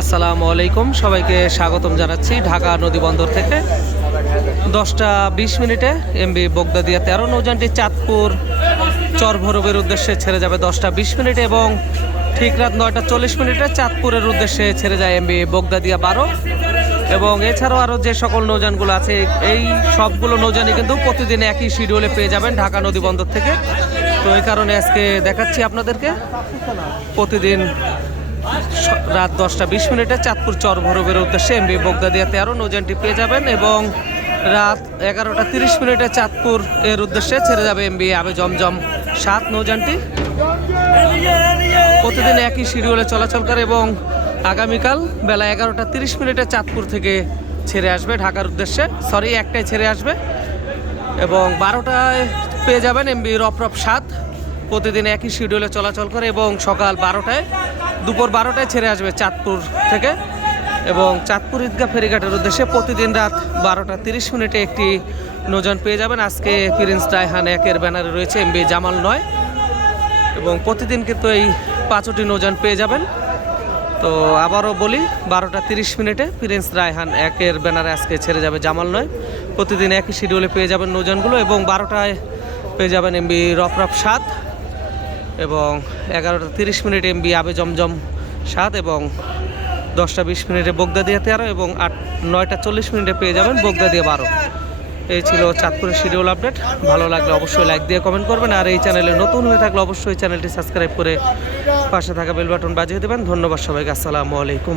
আসসালামু আলাইকুম। সবাইকে স্বাগতম জানাচ্ছি ঢাকা নদী বন্দর থেকে। দশটা বিশ মিনিটে এমবি বগদাদিয়া তেরো নৌযানটি চাঁদপুর চর ভৈরবের উদ্দেশ্যে ছেড়ে যাবে দশটা বিশ মিনিট এবং ঠিক রাত নয়টা চল্লিশ মিনিটে চাঁদপুরের উদ্দেশ্যে ছেড়ে যায় এমবি বগদাদিয়া বারো। এবং এছাড়াও আরও যে সকল নৌযানগুলো আছে, এই সবগুলো নৌযানই কিন্তু প্রতিদিন একই শিডিউলে পেয়ে যাবেন ঢাকা নদী বন্দর থেকে। তো এই কারণে আজকে দেখাচ্ছি আপনাদেরকে। প্রতিদিন রাত দশটা বিশ মিনিটে চাঁদপুর চর ভৈরবের উদ্দেশ্যে এমবি বগদাদিয়া তেরো নৌযানটি পেয়ে যাবেন এবং রাত এগারোটা তিরিশ মিনিটে চাঁদপুর এর উদ্দেশ্যে ছেড়ে যাবে এমবি আবে জমজম সাত নৌযানটি। প্রতিদিন একই শিডিউলে চলাচল করে এবং আগামীকাল বেলা এগারোটা তিরিশ মিনিটে চাঁদপুর থেকে ছেড়ে আসবে ঢাকার উদ্দেশ্যে। সরি একটাই ছেড়ে আসবে এবং বারোটায় পেয়ে যাবেন এমবি রপ রপ সাত। প্রতিদিন একই শিডিউলে চলাচল করে এবং সকাল বারোটায়, দুপুর বারোটায় ছেড়ে আসবে চাঁদপুর থেকে। এবং চাঁদপুর ঈদগাহ ফেরিঘাটের উদ্দেশ্যে প্রতিদিন রাত বারোটা তিরিশ মিনিটে একটি নৌযান পেয়ে যাবেন। আজকে প্রিন্স রায়হান একের ব্যানারে রয়েছে এমবি জামাল নয়। এবং প্রতিদিন কিন্তু এই পাঁচটি নৌযান পেয়ে যাবেন। তো আবারও বলি, বারোটা তিরিশ মিনিটে প্রিন্স রায়হান একের ব্যানারে আজকে ছেড়ে যাবে জামাল নয়। প্রতিদিন একই শিডিউলে পেয়ে যাবেন নৌযানগুলো এবং বারোটায় পেয়ে যাবেন এমবি রফ সাত এবং এগারোটা তিরিশ মিনিট এমবি আবে জমজম সাত এবং দশটা বিশ মিনিটে বগদা দিয়ে তেরো এবং আট, নয়টা চল্লিশ মিনিটে পেয়ে যাবেন বগদা দিয়ে বারো। এই ছিল চাঁদপুরের শিডিউল আপডেট। ভালো লাগলে অবশ্যই লাইক দিয়ে কমেন্ট করবেন আর এই চ্যানেলে নতুন হয়ে থাকলে অবশ্যই চ্যানেলটি সাবস্ক্রাইব করে পাশে থাকা বেল বাটন বাজিয়ে দেবেন। ধন্যবাদ সবাইকে। আসসালামু আলাইকুম।